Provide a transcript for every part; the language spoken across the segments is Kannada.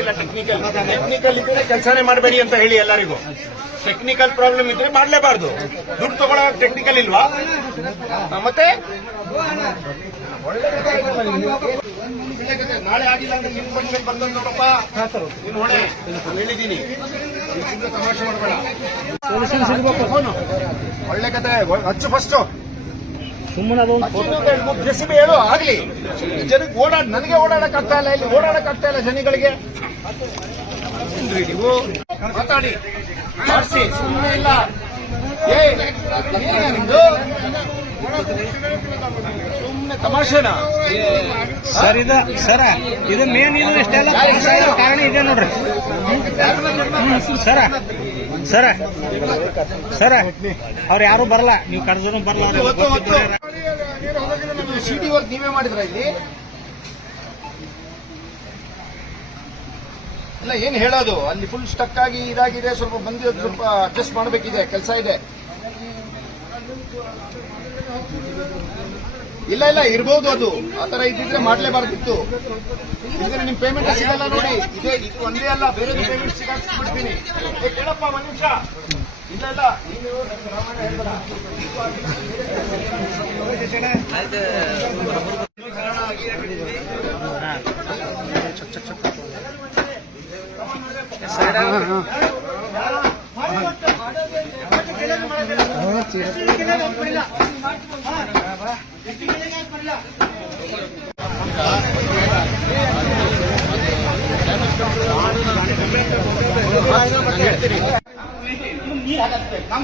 ಇಲ್ಲ. ಟೆಕ್ನಿಕಲ್ ಇದ್ರೆ ಕೆಲಸನೇ ಮಾಡಬೇಡಿ ಅಂತ ಹೇಳಿ ಎಲ್ಲರಿಗೂ. ಟೆಕ್ನಿಕಲ್ ಪ್ರಾಬ್ಲಮ್ ಇದ್ರೆ ಮಾಡಲೇಬಾರ್ದು. ದುಡ್ಡು ತಗೊಳ್ಳೋ ಟೆಕ್ನಿಕಲ್ ಇಲ್ವಾ? ಮತ್ತೆ ನಾಳೆ ಆಗಿಲ್ಲ ಅಂದ್ರೆ ನಿಮ್ ಬಂದ ಬಂದ ನೋಡಪ್ಪ, ನೀನು ಹೊಣೆ ಹೇಳಿದ್ದೀನಿ. ತಮಾಷೆ ಮಾಡಬೇಡ. ಒಳ್ಳೆ ಕತೆ ಹಚ್ಚು ಫಸ್ಟ್. ಸುಮ್ಮನೆ ಜೆಸಿಬಿ ಹೇಳು ಆಗ್ಲಿ. ಜನಕ್ಕೆ ನನಗೆ ಓಡಾಡಕ್ ಆಗ್ತಾ ಇಲ್ಲ, ಇಲ್ಲಿ ಓಡಾಡಕ್ ಆಗ್ತಾ ಇಲ್ಲ ಜನಗಳಿಗೆ. ನೀವು ಮಾತಾಡಿ ಮಾಡಿಸಿ, ಸುಮ್ಮನೆ ಇಲ್ಲ. ಸುಮ್ಮನೆ ತಮಾಷೆನಾ ಸರ್? ಇದು ಮೇನ್ ಇದು ಇಷ್ಟೆಲ್ಲ ಕಾರಣ ಇದೆ ನೋಡ್ರಿ ಸರ. ಅವ್ರು ಯಾರು ಬರಲ್ಲ, ನೀವು ಕರ್ಜನು ಬರಲ್ಲ. ಸಿಟಿ ವರ್ಕ್ ನೀವೇ ಮಾಡಿದ್ರ ಇಲ್ಲಿ? ಇಲ್ಲ ಏನ್ ಹೇಳೋದು, ಅಲ್ಲಿ ಫುಲ್ ಸ್ಟಕ್ ಆಗಿ ಇದಾಗಿದೆ. ಸ್ವಲ್ಪ ಬಂದಿರೋದು ಸ್ವಲ್ಪ ಅಡ್ಜಸ್ಟ್ ಮಾಡಬೇಕಿದೆ, ಕೆಲಸ ಇದೆ. ಇಲ್ಲ ಇರ್ಬೋದು, ಅದು ಆತರ ಇದ್ದಿದ್ರೆ ಮಾಡ್ಲೇಬಾರ್ದಿತ್ತು. ಇದ್ರೆ ನಿಮ್ ಪೇಮೆಂಟ್ ಸಿಗಲ್ಲ ನೋಡಿ. ಇದು ಒಂದೇ ಅಲ್ಲ, ಬೇರೆ ಪೇಮೆಂಟ್ ಸಿಗಾಕ್ಸ್ಬಿಡ್ತೀನಿ. ಕೇಳಪ್ಪ ಒಂದ್ ನಿಮಿಷ. ಇಲ್ಲ ನೀನು ರಾಮಾಯಣ ಹೇಳ್ಬೇಡ.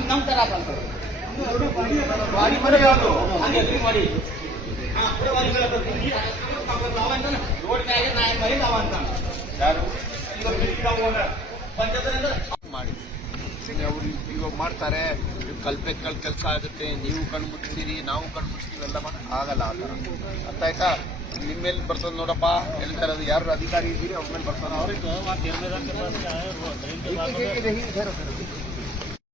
ನಮ್ ತರ ಮಾಡಿ ಯಾವುದು ಮಾಡಿ ಅವರು ಇವಾಗ ಮಾಡ್ತಾರೆ. ಕಲ್ಪೆಗಳ ಕೆಲಸ ಆಗುತ್ತೆ, ನೀವು ಕಣ್ಮುಚ್ತೀರಿ, ನಾವು ಕಣ್ಮುಚ್ತೀವಿ, ಎಲ್ಲ ಆಗಲ್ಲ. ಆ ಥರ ಅರ್ಥ ಆಯ್ತಾ? ನಿಮ್ಮ ಮೇಲೆ ಬರ್ತದೆ ನೋಡಪ್ಪ. ಹೇಳ್ತಾ ಇರೋದು ಯಾರು ಅಧಿಕಾರಿ ಇದ್ದೀರಿ ಅವ್ರ ಮೇಲೆ ಬರ್ತಾರೆ.